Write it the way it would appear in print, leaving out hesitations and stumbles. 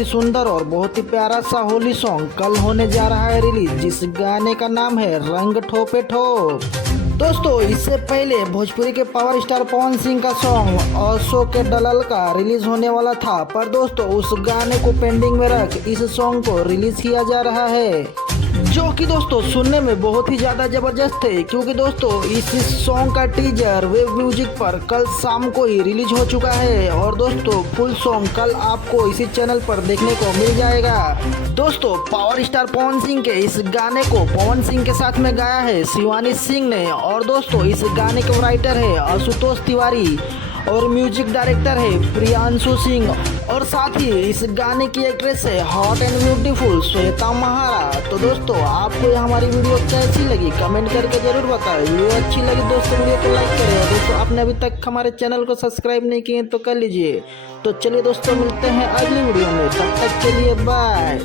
ही सुंदर और बहुत ही प्यारा सा होली सॉन्ग कल होने जा रहा है रिलीज, जिस गाने का नाम है रंग ठोपे ठोप। दोस्तों इससे पहले भोजपुरी के पावर स्टार पवन सिंह का सॉन्ग अशोक के दलाल का रिलीज होने वाला था, पर दोस्तों उस गाने को पेंडिंग में रख इस सॉन्ग को रिलीज किया जा रहा है, जो कि दोस्तों सुनने में बहुत ही ज्यादा जबरदस्त है। क्योंकि दोस्तों इस सॉन्ग का टीजर वेब म्यूजिक पर कल शाम को ही रिलीज हो चुका है और दोस्तों फुल सॉन्ग कल आपको इसी चैनल पर देखने को मिल जाएगा। दोस्तों पावर स्टार पवन सिंह के इस गाने को पवन सिंह के साथ में गाया है शिवानी सिंह ने, और दोस्तों इस गाने के राइटर है आशुतोष तिवारी और म्यूजिक डायरेक्टर है प्रियांशु सिंह, और साथ ही इस गाने की एक्ट्रेस है हॉट एंड ब्यूटीफुल श्वेता महारा। तो दोस्तों आपको ये हमारी वीडियो कैसी लगी कमेंट करके जरूर बताएं। वीडियो अच्छी लगी दोस्तों वीडियो को लाइक करें, और दोस्तों आपने अभी तक हमारे चैनल को सब्सक्राइब नहीं किए तो कर लीजिए। तो चलिए दोस्तों मिलते हैं अगली वीडियो में, तब तक के लिए बाय।